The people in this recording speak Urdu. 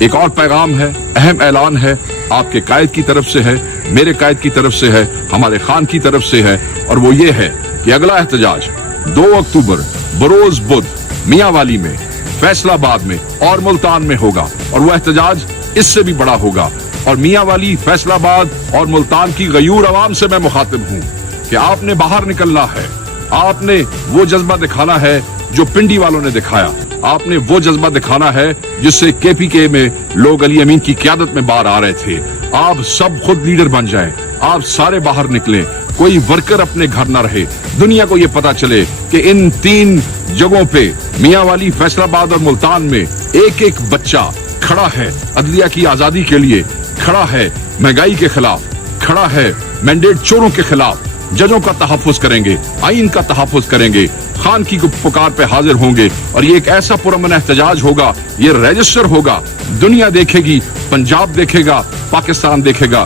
ایک اور پیغام ہے، اہم اعلان ہے، آپ کے قائد کی طرف سے ہے، میرے قائد کی طرف سے ہے، ہمارے خان کی طرف سے ہے، اور وہ یہ ہے کہ اگلا احتجاج 2 اکتوبر بروز بدھ میاں والی میں، فیصلہ آباد میں اور ملتان میں ہوگا، اور وہ احتجاج اس سے بھی بڑا ہوگا۔ اور میاں والی، فیصلہ آباد اور ملتان کی غیور عوام سے میں مخاطب ہوں کہ آپ نے باہر نکلنا ہے، آپ نے وہ جذبہ دکھانا ہے جو پنڈی والوں نے دکھایا، آپ نے وہ جذبہ دکھانا ہے جس سے کے پی کے میں لوگ علی امین کی قیادت میں باہر آ رہے تھے۔ آپ سب خود لیڈر بن جائیں، آپ سارے باہر نکلیں، کوئی ورکر اپنے گھر نہ رہے، دنیا کو یہ پتا چلے کہ ان 3 جگہوں پہ میاں والی، فیصلہ آباد اور ملتان میں ایک ایک بچہ کھڑا ہے عدلیہ کی آزادی کے لیے، کھڑا ہے مہنگائی کے خلاف، کھڑا ہے مینڈیٹ چوروں کے خلاف۔ ججوں کا تحفظ کریں گے، آئین کا تحفظ کریں گے، خان کی پکار پہ حاضر ہوں گے، اور یہ ایک ایسا پرامن احتجاج ہوگا، یہ رجسٹر ہوگا، دنیا دیکھے گی، پنجاب دیکھے گا، پاکستان دیکھے گا